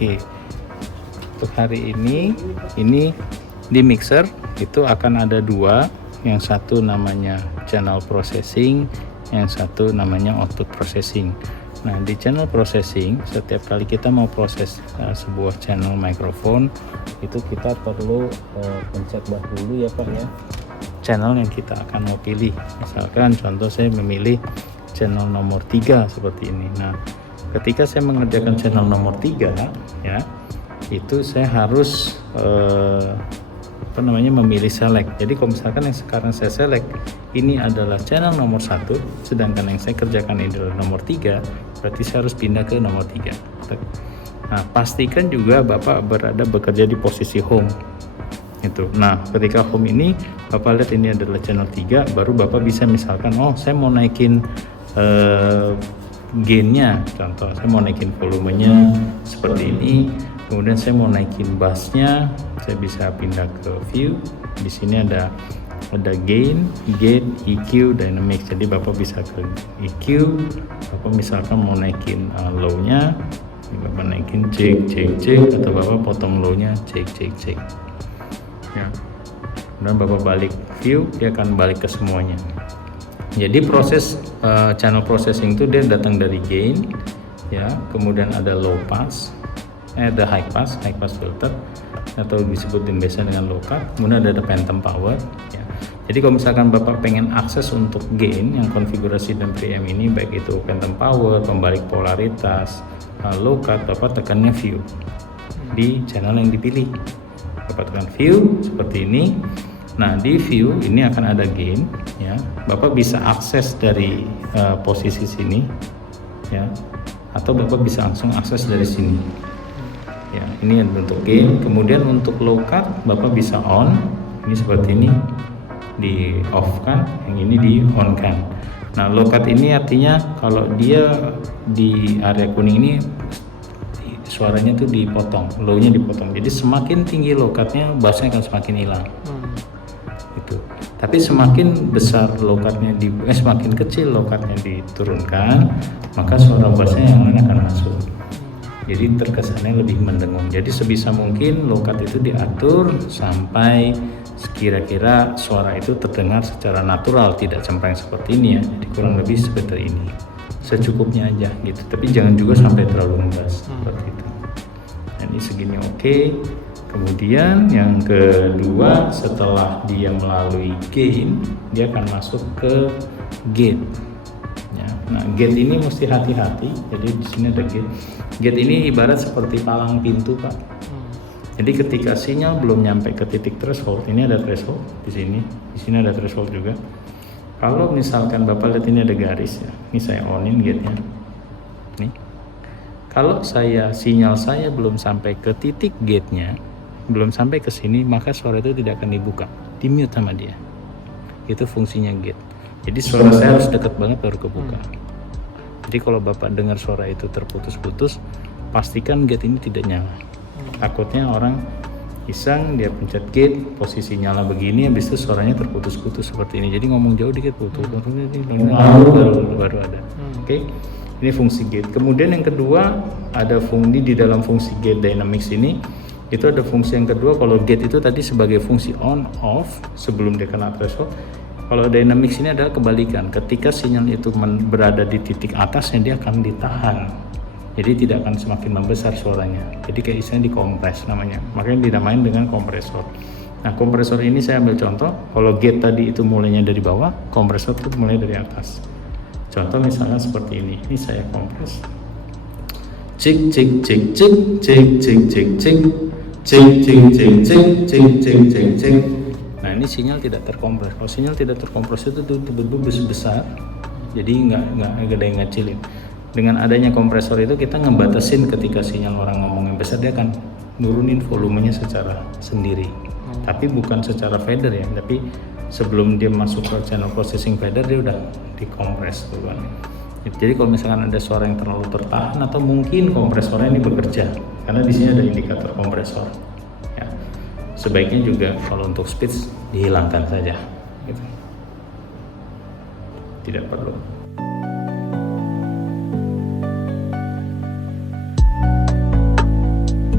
Oke. Untuk hari ini di mixer itu akan ada dua, yang satu namanya channel processing, yang satu namanya output processing. Nah, di channel processing, setiap kali kita mau proses sebuah channel mikrofon, itu kita perlu pencet dulu ya Pak ya, channel yang kita akan mau pilih. Misalkan contoh saya memilih channel nomor 3 seperti ini. Nah, ketika saya mengerjakan channel nomor 3 ya, itu saya harus memilih select. Jadi kalau misalkan yang sekarang saya select ini adalah channel nomor 1, sedangkan yang saya kerjakan ini adalah nomor 3, berarti saya harus pindah ke nomor 3. Nah, pastikan juga Bapak bekerja di posisi home itu. Nah, ketika home ini Bapak lihat ini adalah channel 3, baru Bapak bisa misalkan, oh saya mau naikin gainnya, contoh saya mau naikin volumenya seperti ini, kemudian saya mau naikin bassnya, saya bisa pindah ke view. Di sini ada gain, gate, EQ, dynamics. Jadi Bapak bisa ke EQ. Bapak misalkan mau naikin low-nya, Bapak naikin cek, atau Bapak potong low-nya cek. Ya. Dan Bapak balik view, dia akan balik ke semuanya. Jadi proses channel processing itu dia datang dari gain, ya, kemudian ada low pass, ada high pass filter, atau disebut biasa dengan low cut, kemudian ada phantom power. Ya. Jadi kalau misalkan Bapak pengen akses untuk gain yang konfigurasi dan preamp ini, baik itu phantom power, pembalik polaritas, low cut, Bapak tekannya view di channel yang dipilih. Bapak tekan view seperti ini. Nah, di view ini akan ada gain, ya. Bapak bisa akses dari posisi sini, ya, atau Bapak bisa langsung akses dari sini. Ya, ini untuk gain. Kemudian untuk low cut Bapak bisa on, ini seperti ini, di off kan, yang ini di on kan. Nah, low cut ini artinya kalau dia di area kuning ini suaranya tuh dipotong, low-nya dipotong. Jadi semakin tinggi low cut-nya, bass-nya akan semakin hilang. Itu. Tapi semakin besar low cut-nya semakin kecil low cut-nya diturunkan, maka suara bass-nya yang mana akan masuk. Jadi terkesannya lebih mendengung. Jadi sebisa mungkin low cut itu diatur sampai kira-kira suara itu terdengar secara natural, tidak cempreng seperti ini ya. Jadi kurang lebih seperti ini, secukupnya aja gitu. Tapi jangan juga sampai terlalu ngebas seperti itu. Nah, ini segini oke. Kemudian yang kedua, setelah dia melalui gain, dia akan masuk ke gate. Ya. Nah, gate ini mesti hati-hati. Jadi di sini ada gate. Gate ini ibarat seperti palang pintu, Pak. Jadi ketika sinyal belum nyampe ke titik threshold, ini ada threshold di sini ada threshold juga. Kalau misalkan Bapak lihat ini ada garis ya, ini saya onin gate-nya. Nih. Kalau sinyal saya belum sampai ke titik gate-nya, belum sampai ke sini, maka suara itu tidak akan dibuka, di mute sama dia. Itu fungsinya gate. Jadi suara saya harus dekat banget baru kebuka. Jadi kalau Bapak dengar suara itu terputus-putus, pastikan gate ini tidak nyala. Takutnya orang iseng, dia pencet gate, posisi nyala begini, habis itu suaranya terputus-putus seperti ini. Jadi ngomong jauh dikit putus, baru ada. Oke. Ini fungsi gate. Kemudian yang kedua, ada fungsi di dalam fungsi gate dynamics ini. Itu ada fungsi yang kedua. Kalau gate itu tadi sebagai fungsi on off sebelum dia kena threshold. Kalau dynamics ini adalah kebalikan. Ketika sinyal itu berada di titik atasnya, dia akan ditahan. Jadi tidak akan semakin membesar suaranya. Jadi kayak istilahnya dikompres namanya. Makanya dinamain dengan kompresor. Nah, kompresor ini saya ambil contoh. Kalau gate tadi itu mulainya dari bawah, kompresor itu mulai dari atas. Contoh misalnya seperti ini. Ini saya kompres. Cek. Nah, ini sinyal tidak terkompres. Kalau sinyal tidak terkompres itu tiba-tiba besar, jadi nggak ada yang ngecilin. Dengan adanya kompresor itu kita ngebatasin ketika sinyal orang ngomongnya besar, dia akan nurunin volumenya secara sendiri. Tapi bukan secara fader ya, tapi sebelum dia masuk ke channel processing fader dia udah dikompres duluan. Jadi kalau misalkan ada suara yang terlalu tertahan atau mungkin kompresornya ini bekerja, karena di sini ada indikator kompresor. Ya. Sebaiknya juga kalau untuk speed dihilangkan saja. Gitu. Tidak perlu.